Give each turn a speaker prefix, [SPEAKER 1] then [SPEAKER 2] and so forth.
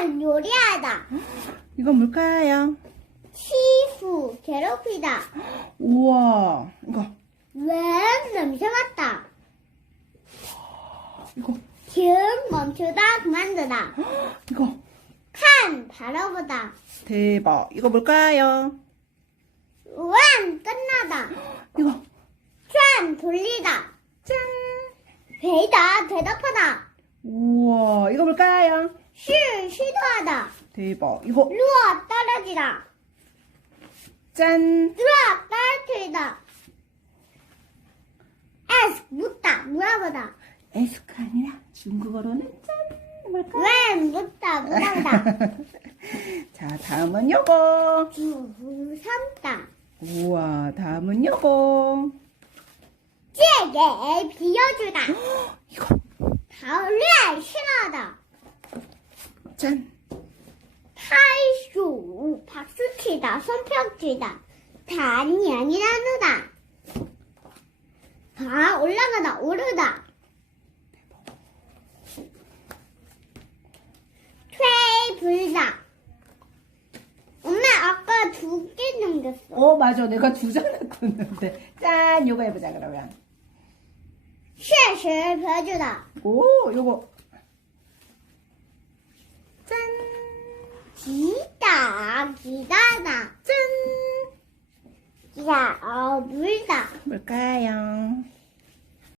[SPEAKER 1] 짠! 요리하다.
[SPEAKER 2] 이건 뭘까요?
[SPEAKER 1] 치수, 괴롭히다.
[SPEAKER 2] 우와, 이거,
[SPEAKER 1] 웬 냄새 맡다.
[SPEAKER 2] 이거,
[SPEAKER 1] 기운 멈추다, 그만두다.
[SPEAKER 2] 이거.
[SPEAKER 1] 칸, 바라보다.
[SPEAKER 2] 대박. 이거 뭘까요?
[SPEAKER 1] 완, 끝나다.
[SPEAKER 2] 이거,
[SPEAKER 1] 짠, 돌리다.
[SPEAKER 2] 짠.
[SPEAKER 1] 베이다, 대답하다.
[SPEAKER 2] 우와, 이거 뭘까요?
[SPEAKER 1] 실, 시도하다.
[SPEAKER 2] 대박. 이거,
[SPEAKER 1] 루어, 떨어지다.
[SPEAKER 2] 짠.
[SPEAKER 1] 들어, 떨어뜨리다. 에스, 묻다, 물어보다.
[SPEAKER 2] 에스카 아니라 중국어로는 짠. 뭘까?
[SPEAKER 1] 웬, 묻다, 물어보다.
[SPEAKER 2] 자, 다음은 요거.
[SPEAKER 1] 두, 삼다.
[SPEAKER 2] 우와, 다음은 요거.
[SPEAKER 1] 찌개, 비워주다.
[SPEAKER 2] 이거,
[SPEAKER 1] 가을에 신어다.
[SPEAKER 2] 짠.
[SPEAKER 1] 타이쇼, 박수치다, 손뼉치다. 단이 아니 나누다. 다 올라가다, 오르다. 퇴 불다. 엄마 아까 두개 넘겼어.
[SPEAKER 2] 어, 맞아. 내가 두장 놨었는데. 짠. 요거 해보자, 그러면.
[SPEAKER 1] 쉐쉐 벼주다.
[SPEAKER 2] 오, 요거. 짠.
[SPEAKER 1] 기다, 기다다.
[SPEAKER 2] 짠.
[SPEAKER 1] 기다, 어, 물다.
[SPEAKER 2] 뭘까요?